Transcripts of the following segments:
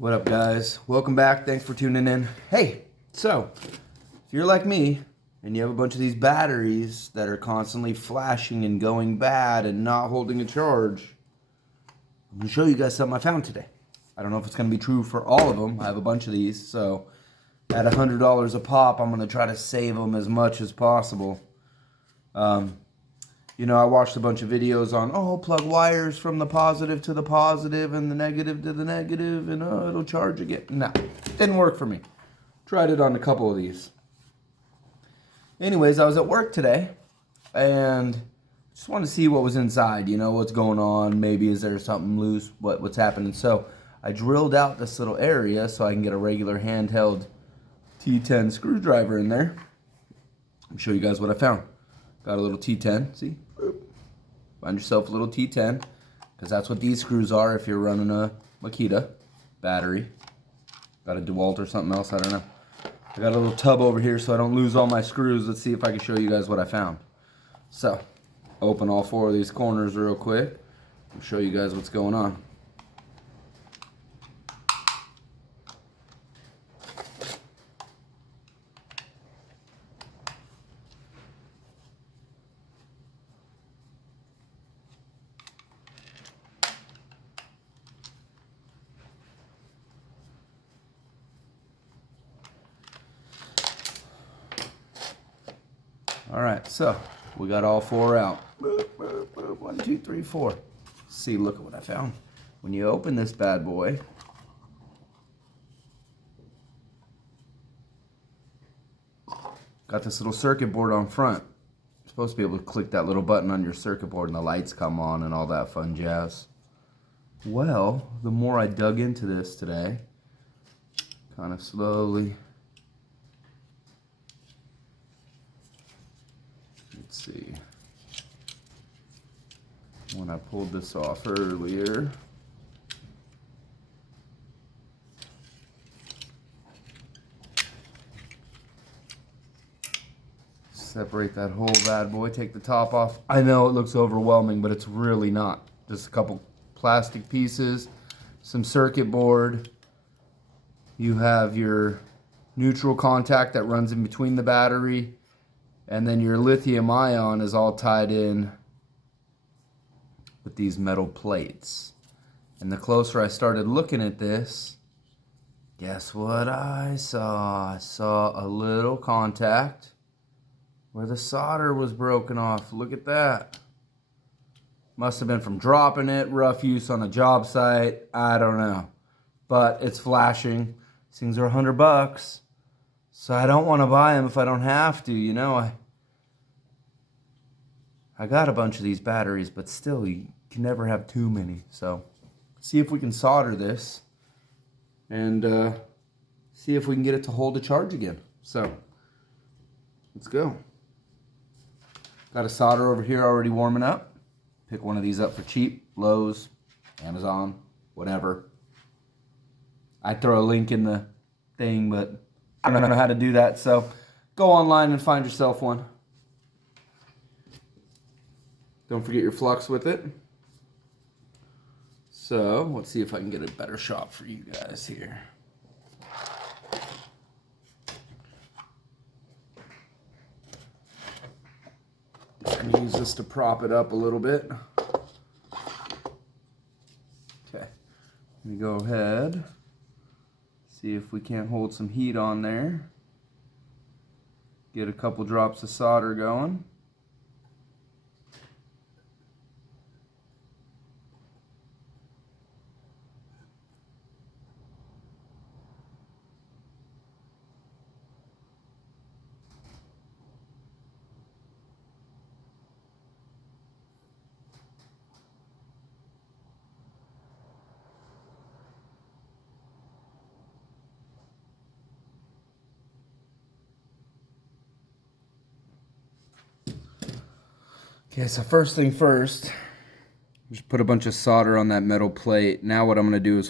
What up, guys? Welcome back. Thanks for tuning in. Hey, so if you're like me and you have a bunch of these batteries that are constantly flashing and going bad and not holding a charge, I'm going to show you guys something I found today. I don't know if it's going to be true for all of them. I have a bunch of these, so at $100 a pop, I'm going to try to save them as much as possible. I watched a bunch of videos on, plug wires from the positive to the positive and the negative to the negative and it'll charge again. No, didn't work for me. Tried it on a couple of these. Anyways, I was at work today and just wanted to see what was inside, what's going on. Maybe is there something loose, what's happening. So I drilled out this little area so I can get a regular handheld T10 screwdriver in there. I'll show you guys what I found. Got a little T10, see? Find yourself a little T10, because that's what these screws are if you're running a Makita battery. Got a DeWalt or something else, I don't know. I got a little tub over here so I don't lose all my screws. Let's see if I can show you guys what I found. So, open all four of these corners real quick. I'll show you guys what's going on. All right, so we got all four out. Boop, boop, boop. 1, 2, 3, 4. See, look at what I found. When you open this bad boy, got this little circuit board on front. You're supposed to be able to click that little button on your circuit board and the lights come on and all that fun jazz. Well, the more I dug into this today, kind of slowly, let's see, when I pulled this off earlier, separate that whole bad boy, take the top off. I know it looks overwhelming, but it's really not. Just a couple plastic pieces, some circuit board. You have your neutral contact that runs in between the battery, and then your lithium ion is all tied in with these metal plates. And the closer I started looking at this, guess what I saw? I saw a little contact where the solder was broken off. Look at that. Must have been from dropping it, rough use on a job site, I don't know. But it's flashing. These things are $100. So I don't want to buy them if I don't have to, I got a bunch of these batteries, but still, you can never have too many. So, see if we can solder this and see if we can get it to hold a charge again. So, let's go. Got a solder over here already warming up. Pick one of these up for cheap. Lowe's, Amazon, whatever. I'd throw a link in the thing, but I don't know how to do that. So, go online and find yourself one. Don't forget your flux with it. So, let's see if I can get a better shot for you guys here. Just going to use this to prop it up a little bit. Okay, let me go ahead. See if we can't hold some heat on there. Get a couple drops of solder going. Okay, so first thing first, just put a bunch of solder on that metal plate. Now what I'm going to do is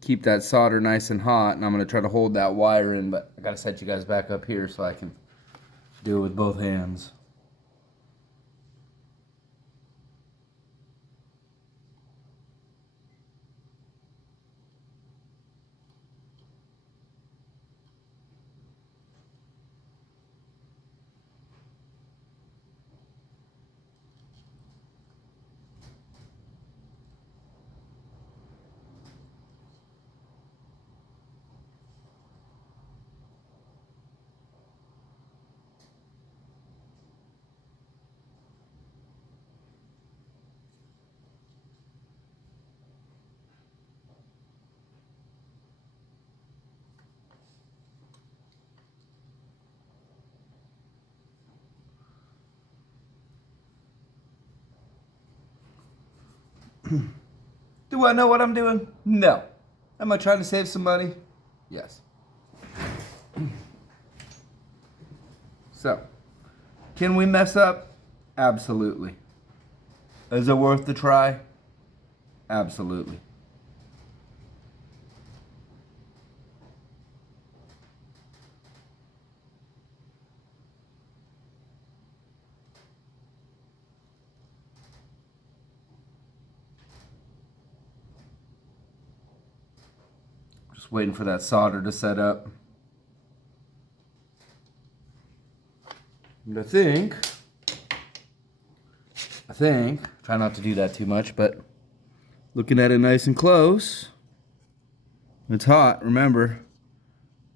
keep that solder nice and hot, and I'm going to try to hold that wire in, but I got to set you guys back up here so I can do it with both hands. Do I know what I'm doing? No. Am I trying to save some money? Yes. So, can we mess up? Absolutely. Is it worth the try? Absolutely. Just waiting for that solder to set up. And I think, try not to do that too much, but looking at it nice and close, it's hot. Remember,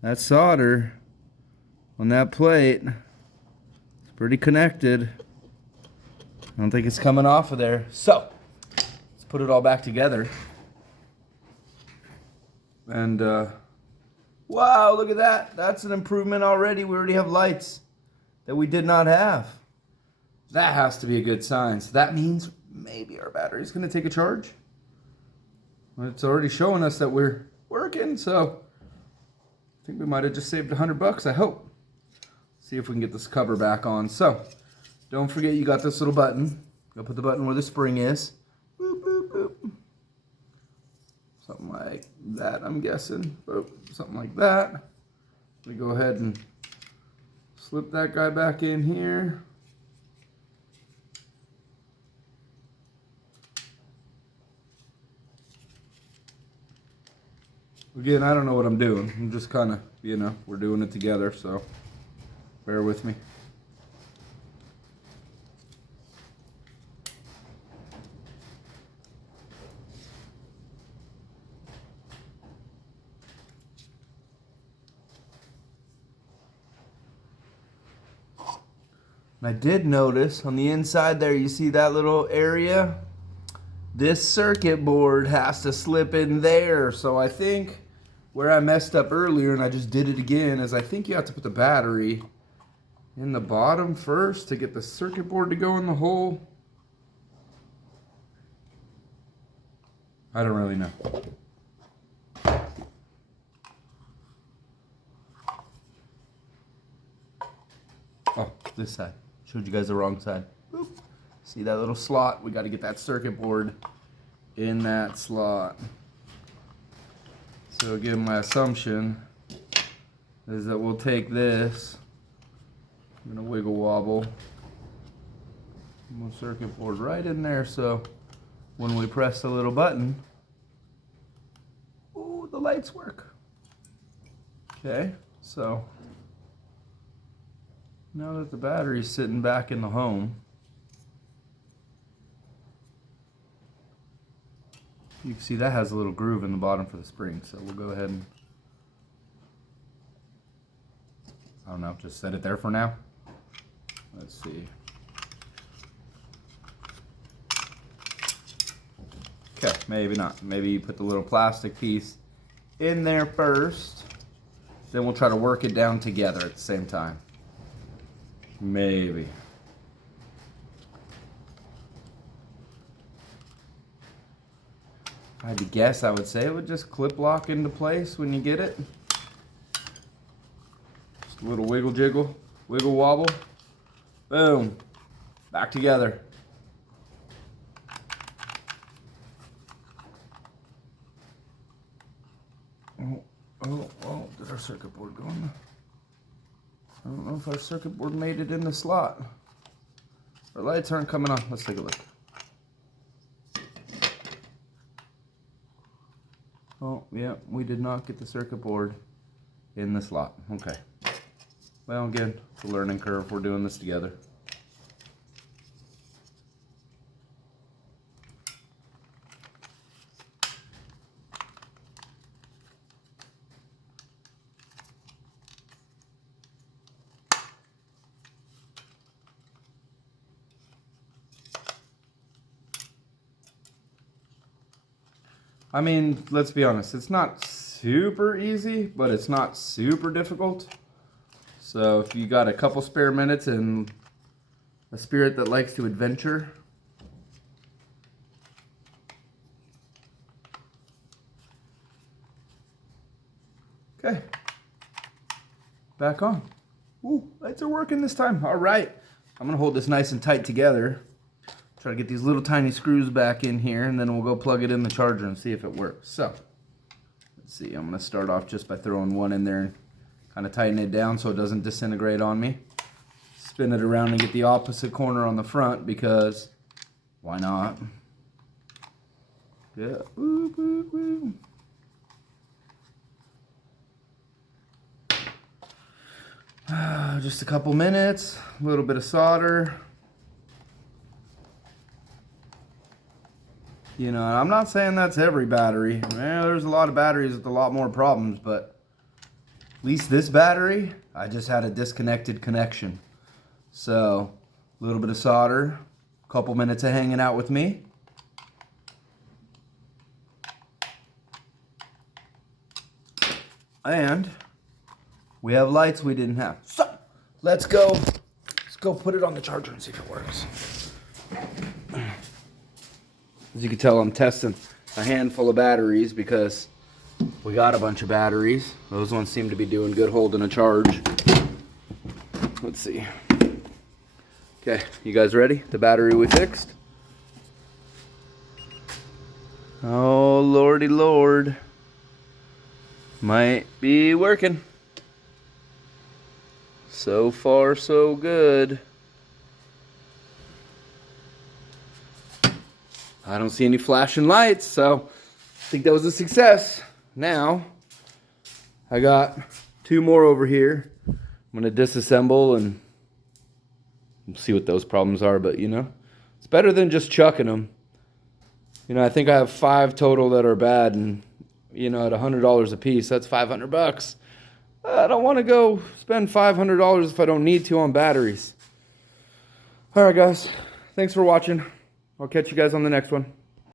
that solder on that plate is pretty connected. I don't think it's coming off of there. So, let's put it all back together. And, wow, look at that. That's an improvement already. We already have lights that we did not have. That has to be a good sign. So that means maybe our battery's going to take a charge. It's already showing us that we're working, so I think we might have just saved $100, I hope. See if we can get this cover back on. So, don't forget you got this little button. Go put the button where the spring is. Boop, boop, boop. Something like that, I'm guessing. Boop, something like that. We go ahead and slip that guy back in here. Again, I don't know what I'm doing. I'm just kind of, we're doing it together, so bear with me. And I did notice on the inside there, you see that little area? This circuit board has to slip in there. So I think where I messed up earlier, and I just did it again, is I think you have to put the battery in the bottom first to get the circuit board to go in the hole. I don't really know. Oh, this side. Showed you guys the wrong side. Boop. See that little slot? We got to get that circuit board in that slot. So again, my assumption is that we'll take this. I'm going to wiggle wobble my circuit board right in there, so when we press the little button, ooh, the lights work. Okay, so now that the battery's sitting back in the home, you can see that has a little groove in the bottom for the spring, so we'll go ahead and, I don't know, just set it there for now. Let's see. Okay, maybe not. Maybe you put the little plastic piece in there first, then we'll try to work it down together at the same time. Maybe. If I had to guess, I would say it would just clip lock into place when you get it. Just a little wiggle jiggle, wiggle wobble. Boom. Back together. Oh, did our circuit board go in? I don't know if our circuit board made it in the slot. Our lights aren't coming on. Let's take a look. Oh, yeah, we did not get the circuit board in the slot. Okay. Well, again, it's a learning curve. We're doing this together. I mean, let's be honest, it's not super easy, but it's not super difficult. So if you got a couple spare minutes and a spirit that likes to adventure, Okay. Back on. Ooh, lights are working this time. All right. I'm going to hold this nice and tight together. Try to get these little tiny screws back in here, and then we'll go plug it in the charger and see if it works. So, let's see. I'm going to start off just by throwing one in there and kind of tighten it down so it doesn't disintegrate on me. Spin it around and get the opposite corner on the front because why not? Yeah. Woo, woo, woo. Just a couple minutes, a little bit of solder. You know, I'm not saying that's every battery. Man, there's a lot of batteries with a lot more problems, but at least this battery, I just had a disconnected connection. So, a little bit of solder, a couple minutes of hanging out with me. And we have lights we didn't have. So, let's go put it on the charger and see if it works. As you can tell, I'm testing a handful of batteries because we got a bunch of batteries. Those ones seem to be doing good holding a charge. Let's see. Okay, you guys ready? The battery we fixed. Oh, lordy lord. Might be working. So far, so good. I don't see any flashing lights, so I think that was a success. Now, I got two more over here. I'm going to disassemble and see what those problems are, but you know, it's better than just chucking them. You know, I think I have 5 total that are bad, and you know, at $100 a piece, that's $500. I don't want to go spend $500 if I don't need to on batteries. All right, guys. Thanks for watching. I'll catch you guys on the next one.